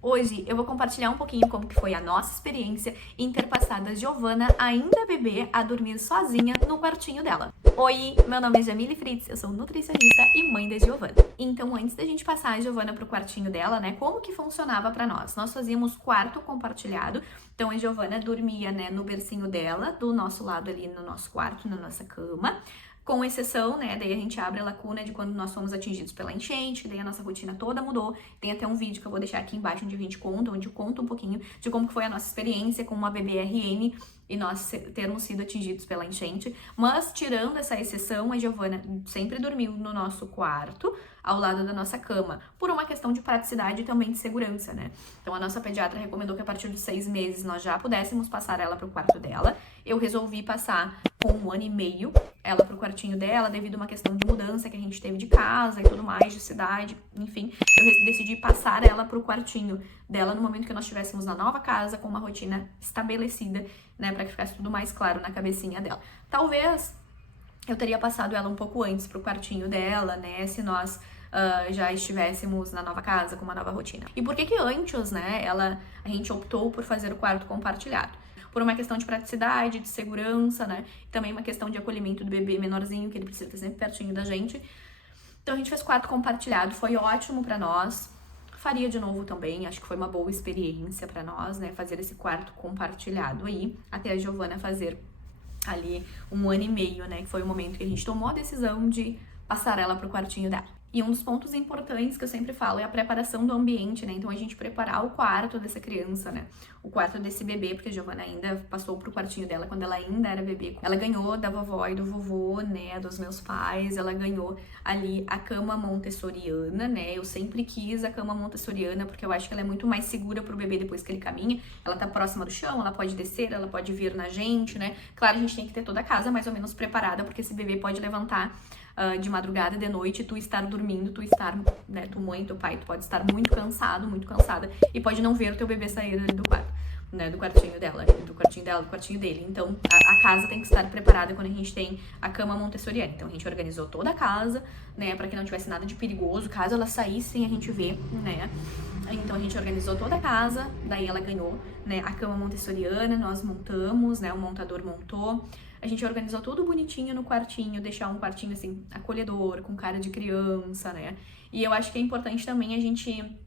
Hoje eu vou compartilhar um pouquinho como que foi a nossa experiência em ter passado a Giovana, ainda bebê, a dormir sozinha no quartinho dela. Oi, meu nome é Jamile Fritz, eu sou nutricionista e mãe da Giovana. Então, antes da gente passar a Giovana pro quartinho dela, né, como que funcionava pra nós? Nós fazíamos quarto compartilhado, então a Giovana dormia, né, no bercinho dela, do nosso lado ali no nosso quarto, na nossa cama. Com exceção, né, daí a gente abre a lacuna de quando nós fomos atingidos pela enchente, daí a nossa rotina toda mudou. Tem até um vídeo que eu vou deixar aqui embaixo onde a gente conta, onde eu conto um pouquinho de como que foi a nossa experiência com uma bebê RN e nós termos sido atingidos pela enchente. Mas, tirando essa exceção, a Giovana sempre dormiu no nosso quarto, ao lado da nossa cama, por uma questão de praticidade e também de segurança, né? Então, a nossa pediatra recomendou que a partir dos 6 meses nós já pudéssemos passar ela pro quarto dela. Eu resolvi passar com 1 ano e meio ela pro quartinho dela, devido a uma questão de mudança que a gente teve de casa e tudo mais, de cidade, enfim. Eu decidi passar ela pro quartinho dela no momento que nós estivéssemos na nova casa, com uma rotina estabelecida, né, para que ficasse tudo mais claro na cabecinha dela. Talvez eu teria passado ela um pouco antes pro quartinho dela, né, se nós já estivéssemos na nova casa, com uma nova rotina. E por que que antes, né, a gente optou por fazer o quarto compartilhado? Por uma questão de praticidade, de segurança, né? E também uma questão de acolhimento do bebê menorzinho, que ele precisa estar sempre pertinho da gente. Então a gente fez quarto compartilhado, foi ótimo pra nós. Faria de novo também, acho que foi uma boa experiência pra nós, né? Fazer esse quarto compartilhado aí, até a Giovana fazer ali 1 ano e meio, né? Que foi o momento que a gente tomou a decisão de passar ela pro quartinho dela. E um dos pontos importantes que eu sempre falo é a preparação do ambiente, né? Então a gente preparar o quarto dessa criança, né? O quarto desse bebê, porque a Giovana ainda passou pro quartinho dela quando ela ainda era bebê. Ela ganhou da vovó e do vovô, né? Dos meus pais. Ela ganhou ali a cama montessoriana, né? Eu sempre quis a cama montessoriana porque eu acho que ela é muito mais segura pro bebê depois que ele caminha. Ela tá próxima do chão, ela pode descer, ela pode vir na gente, né? Claro, a gente tem que ter toda a casa mais ou menos preparada, porque esse bebê pode levantar de madrugada, de noite, tu estar dormindo, tu estar, né, tu mãe, teu pai, tu pode estar muito cansado, muito cansada, e pode não ver o teu bebê sair do quarto, né, do quartinho dela, do quartinho dela, do quartinho dele. Então, a casa tem que estar preparada quando a gente tem a cama montessoriana. Então, a gente organizou toda a casa, né, para que não tivesse nada de perigoso, caso ela saísse sem a gente ver, né. Então, a gente organizou toda a casa, daí ela ganhou, né, a cama montessoriana, nós montamos, né, o montador montou. A gente organizou tudo bonitinho no quartinho, deixar um quartinho, assim, acolhedor, com cara de criança, né? E eu acho que é importante também a gente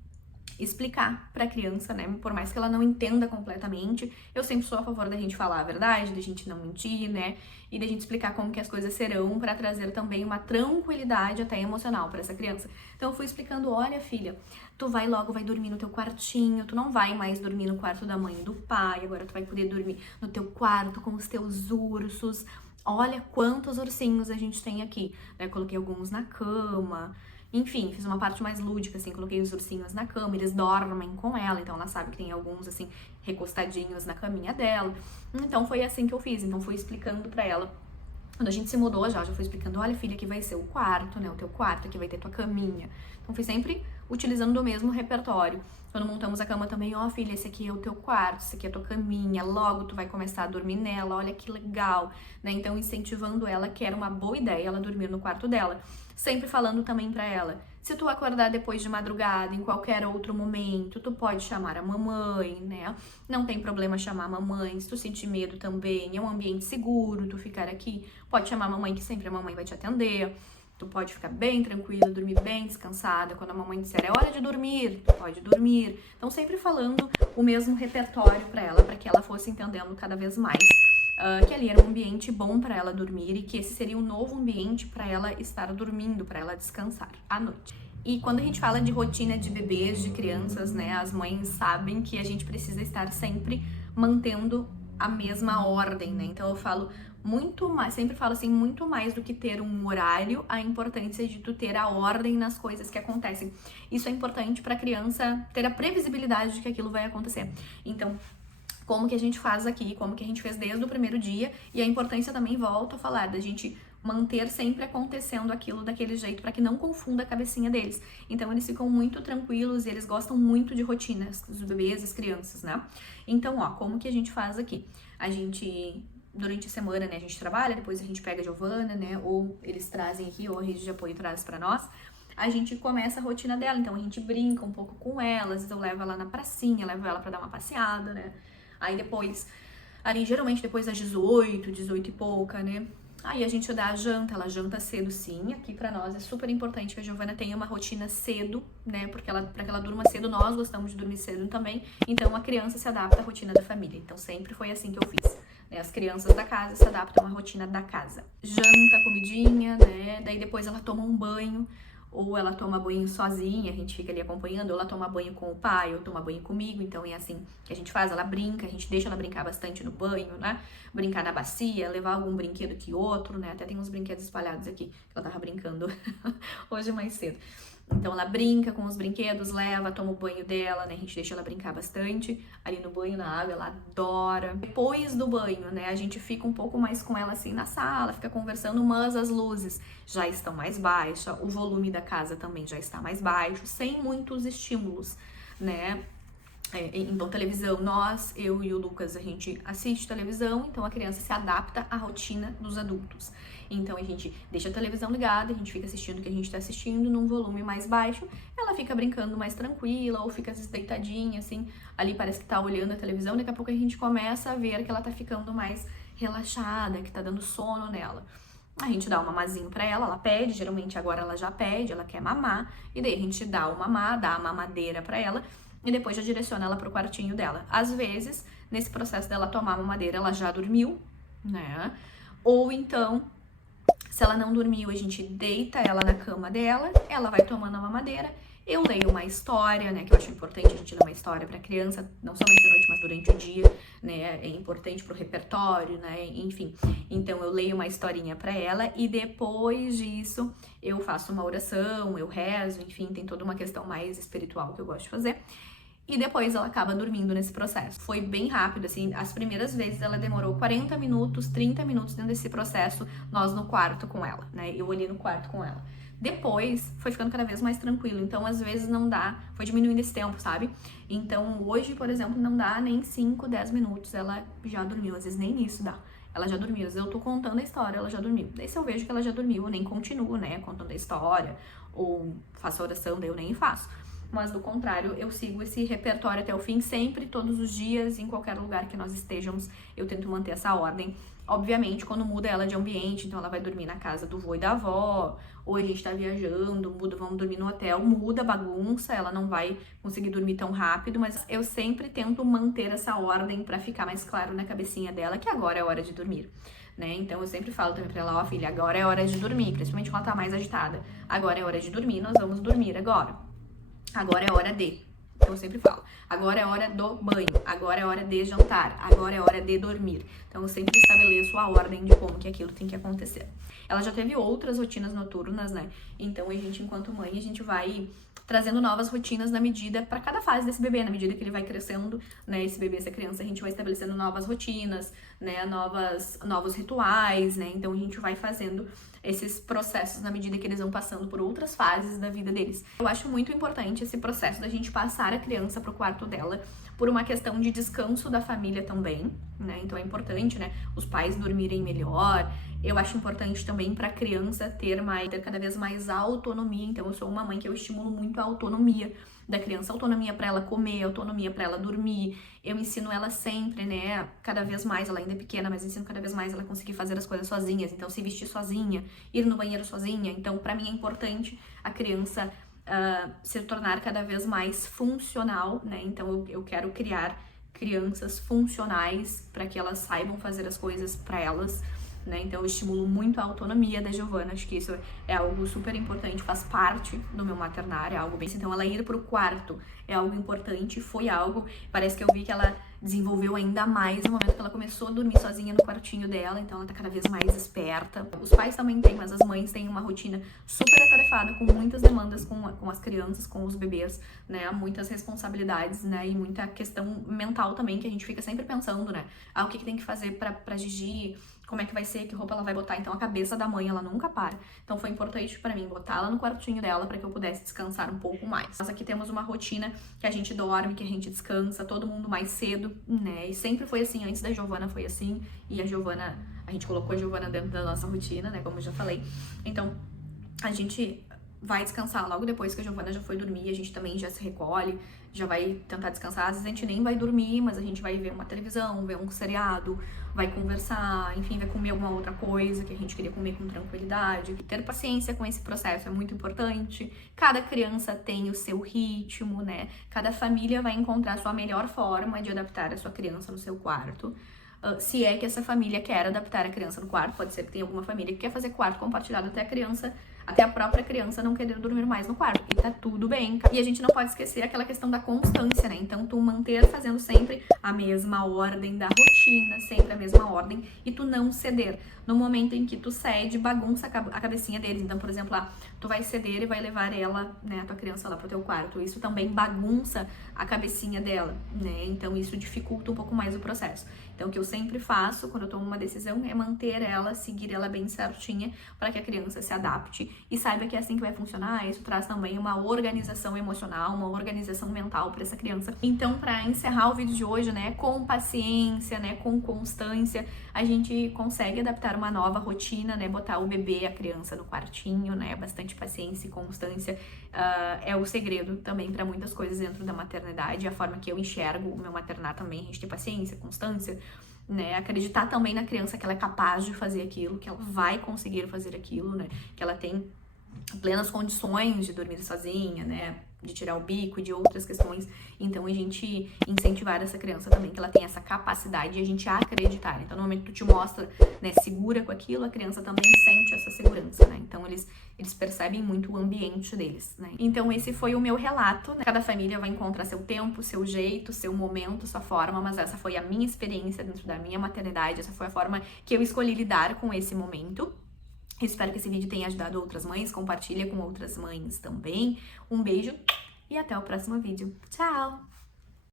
explicar pra criança, né? Por mais que ela não entenda completamente, eu sempre sou a favor da gente falar a verdade, da gente não mentir, né? E da gente explicar como que as coisas serão pra trazer também uma tranquilidade até emocional pra essa criança. Então eu fui explicando, olha, filha, tu vai dormir no teu quartinho, tu não vai mais dormir no quarto da mãe e do pai, agora tu vai poder dormir no teu quarto com os teus ursos. Olha quantos ursinhos a gente tem aqui, né? Coloquei alguns na cama. Enfim, fiz uma parte mais lúdica, assim, coloquei os ursinhos na cama, eles dormem com ela, então ela sabe que tem alguns, assim, recostadinhos na caminha dela. Então foi assim que eu fiz, então fui explicando pra ela. Quando a gente se mudou já fui explicando, olha filha, aqui vai ser o quarto, né, o teu quarto, aqui vai ter tua caminha. Então fui sempre utilizando o mesmo repertório. Quando montamos a cama também, ó filha, esse aqui é o teu quarto, esse aqui é a tua caminha, logo tu vai começar a dormir nela, olha que legal, né? Então incentivando ela que era uma boa ideia ela dormir no quarto dela. Sempre falando também pra ela, se tu acordar depois de madrugada, em qualquer outro momento, tu pode chamar a mamãe, né? Não tem problema chamar a mamãe, se tu sentir medo também, é um ambiente seguro tu ficar aqui, pode chamar a mamãe que sempre a mamãe vai te atender. Tu pode ficar bem tranquila, dormir bem descansada. Quando a mamãe disser é hora de dormir, tu pode dormir. Então sempre falando o mesmo repertório pra ela, para que ela fosse entendendo cada vez mais que ali era um ambiente bom para ela dormir e que esse seria um novo ambiente para ela estar dormindo, para ela descansar à noite. E quando a gente fala de rotina de bebês, de crianças, né, as mães sabem que a gente precisa estar sempre mantendo a mesma ordem, né? Então eu falo muito mais, sempre falo assim, muito mais do que ter um horário, a importância de tu ter a ordem nas coisas que acontecem. Isso é importante para a criança ter a previsibilidade de que aquilo vai acontecer. Então, como que a gente faz aqui, como que a gente fez desde o primeiro dia, e a importância também, volto a falar, da gente manter sempre acontecendo aquilo daquele jeito para que não confunda a cabecinha deles. Então eles ficam muito tranquilos e eles gostam muito de rotinas, os bebês, as crianças, né? Então, ó, como que a gente faz aqui? A gente, durante a semana, né, a gente trabalha, depois a gente pega a Giovana, né, ou eles trazem aqui, ou a rede de apoio traz para nós. a gente começa a rotina dela. Então a gente brinca um pouco com ela, às vezes eu levo ela na pracinha, levo ela pra dar uma passeada, né? Aí depois, ali geralmente depois das 18 e pouca, né? Aí a gente dá a janta, ela janta cedo sim, aqui pra nós é super importante que a Giovana tenha uma rotina cedo, né, porque pra que ela durma cedo, nós gostamos de dormir cedo também, então a criança se adapta à rotina da família, então sempre foi assim que eu fiz, né, as crianças da casa se adaptam à rotina da casa. Janta, comidinha, né, daí depois ela toma um banho, ou ela toma banho sozinha, a gente fica ali acompanhando, ou ela toma banho com o pai, ou toma banho comigo, então é assim que a gente faz, ela brinca, a gente deixa ela brincar bastante no banho, né, brincar na bacia, levar algum brinquedo que outro, né, até tem uns brinquedos espalhados aqui, que ela tava brincando hoje mais cedo. Então ela brinca com os brinquedos, leva, toma o banho dela, né? A gente deixa ela brincar bastante ali no banho, na água, ela adora. Depois do banho, né? A gente fica um pouco mais com ela assim na sala, fica conversando, mas as luzes já estão mais baixas, o volume da casa também já está mais baixo, sem muitos estímulos, né? Então, televisão, eu e o Lucas, a gente assiste televisão, então a criança se adapta à rotina dos adultos. Então, a gente deixa a televisão ligada, a gente fica assistindo o que a gente tá assistindo num volume mais baixo, ela fica brincando mais tranquila, ou fica deitadinha, assim, ali parece que tá olhando a televisão, daqui a pouco a gente começa a ver que ela tá ficando mais relaxada, que tá dando sono nela. A gente dá um mamazinho pra ela pede, geralmente agora ela já pede, ela quer mamar, e daí a gente dá o mamar, dá a mamadeira pra ela, e depois já direciona ela pro quartinho dela. Às vezes, nesse processo dela tomar a mamadeira, ela já dormiu, né? Ou então, se ela não dormiu, a gente deita ela na cama dela, ela vai tomando a mamadeira. Eu leio uma história, né, que eu acho importante a gente ler uma história pra criança, não somente de noite, mas durante o dia, né, é importante pro repertório, né, enfim. Então, eu leio uma historinha pra ela e depois disso, eu faço uma oração, eu rezo, enfim, tem toda uma questão mais espiritual que eu gosto de fazer. E depois ela acaba dormindo nesse processo. Foi bem rápido, assim, as primeiras vezes ela demorou 40 minutos, 30 minutos dentro desse processo, nós no quarto com ela, né, eu ali no quarto com ela. Depois, foi ficando cada vez mais tranquilo, então às vezes não dá, foi diminuindo esse tempo, sabe? Então hoje, por exemplo, não dá nem 5, 10 minutos, ela já dormiu, às vezes nem isso dá. Ela já dormiu, às vezes eu tô contando a história, ela já dormiu. Daí se eu vejo que ela já dormiu, eu nem continuo, né, contando a história, ou faço a oração, daí eu nem faço. Mas do contrário, eu sigo esse repertório até o fim, sempre, todos os dias, em qualquer lugar que nós estejamos, eu tento manter essa ordem. Obviamente, quando muda ela de ambiente, então ela vai dormir na casa do vô e da avó, ou a gente tá viajando, vamos dormir no hotel, muda a bagunça, ela não vai conseguir dormir tão rápido, mas eu sempre tento manter essa ordem pra ficar mais claro na cabecinha dela que agora é hora de dormir. Né? Então eu sempre falo também pra ela, ó filha, agora é hora de dormir, principalmente quando ela tá mais agitada. Agora é hora de dormir, nós vamos dormir agora. Agora é hora de. Então eu sempre falo, agora é hora do banho, agora é hora de jantar, agora é hora de dormir. Então eu sempre estabeleço a ordem de como que aquilo tem que acontecer. Ela já teve outras rotinas noturnas, né? Então a gente, enquanto mãe, a gente vai trazendo novas rotinas na medida, para cada fase desse bebê, na medida que ele vai crescendo, né, esse bebê, essa criança, a gente vai estabelecendo novas rotinas, né, novos rituais, né, então a gente vai fazendo esses processos na medida que eles vão passando por outras fases da vida deles. Eu acho muito importante esse processo da gente passar a criança pro quarto dela, por uma questão de descanso da família também, né, então é importante, né, os pais dormirem melhor. Eu acho importante também para a criança ter cada vez mais autonomia. Então, eu sou uma mãe que eu estimulo muito a autonomia da criança, autonomia para ela comer, autonomia para ela dormir. Eu ensino ela sempre, né? Cada vez mais, ela ainda é pequena, mas ensino cada vez mais ela conseguir fazer as coisas sozinhas. Então, se vestir sozinha, ir no banheiro sozinha. Então, para mim é importante a criança se tornar cada vez mais funcional, né? Então, eu quero criar crianças funcionais para que elas saibam fazer as coisas para elas. Né? Então eu estimulo muito a autonomia da Giovana, acho que isso é algo super importante, faz parte do meu maternário, é algo bem... Então ela ir pro quarto é algo importante, foi algo, parece que eu vi que ela desenvolveu ainda mais no momento que ela começou a dormir sozinha no quartinho dela, então ela tá cada vez mais esperta. Os pais também têm, mas as mães têm uma rotina super atarefada, com muitas demandas com as crianças, com os bebês, né, muitas responsabilidades, né, e muita questão mental também, que a gente fica sempre pensando, né, o que tem que fazer pra Gigi, como é que vai ser, que roupa ela vai botar, então a cabeça da mãe, ela nunca para. Então foi importante pra mim botar ela no quartinho dela pra que eu pudesse descansar um pouco mais. Nós aqui temos uma rotina que a gente dorme, que a gente descansa, todo mundo mais cedo, né, e sempre foi assim, antes da Giovana foi assim, e a gente colocou a Giovana dentro da nossa rotina, né, como eu já falei. Então, a gente vai descansar logo depois que a Giovana já foi dormir, a gente também já se recolhe, já vai tentar descansar. Às vezes a gente nem vai dormir, mas a gente vai ver uma televisão, ver um seriado, vai conversar, enfim, vai comer alguma outra coisa que a gente queria comer com tranquilidade. Ter paciência com esse processo é muito importante. Cada criança tem o seu ritmo, né? Cada família vai encontrar a sua melhor forma de adaptar a sua criança no seu quarto. Se é que essa família quer adaptar a criança no quarto, pode ser que tenha alguma família que quer fazer quarto compartilhado até a própria criança não querer dormir mais no quarto. E tá tudo bem. E a gente não pode esquecer aquela questão da constância, né? Então, tu manter fazendo sempre a mesma ordem da rotina, sempre a mesma ordem, e tu não ceder. No momento em que tu cede, bagunça a cabecinha deles. Então, por exemplo, tu vai ceder e vai levar ela, né, a tua criança lá pro teu quarto. Isso também bagunça a cabecinha dela, né? Então, isso dificulta um pouco mais o processo. Então, o que eu sempre faço quando eu tomo uma decisão é manter ela, seguir ela bem certinha, para que a criança se adapte e saiba que é assim que vai funcionar. Isso traz também uma organização emocional, uma organização mental para essa criança. Então, para encerrar o vídeo de hoje, né, com paciência, né, com constância, a gente consegue adaptar uma nova rotina, né, botar o bebê, a criança no quartinho, né, bastante paciência e constância é o segredo também para muitas coisas dentro da maternidade. A forma que eu enxergo o meu maternar também, a gente ter paciência, constância, né, acreditar também na criança que ela é capaz de fazer aquilo, que ela vai conseguir fazer aquilo, né, que ela tem plenas condições de dormir sozinha, né, de tirar o bico e de outras questões. Então, a gente incentivar essa criança também, que ela tem essa capacidade de a gente acreditar. Então, no momento que tu te mostra, né, segura com aquilo, a criança também sente essa segurança, né? Então, eles percebem muito o ambiente deles, né? Então, esse foi o meu relato, né? Cada família vai encontrar seu tempo, seu jeito, seu momento, sua forma, mas essa foi a minha experiência dentro da minha maternidade, essa foi a forma que eu escolhi lidar com esse momento. Espero que esse vídeo tenha ajudado outras mães, compartilha com outras mães também. Um beijo e até o próximo vídeo. Tchau!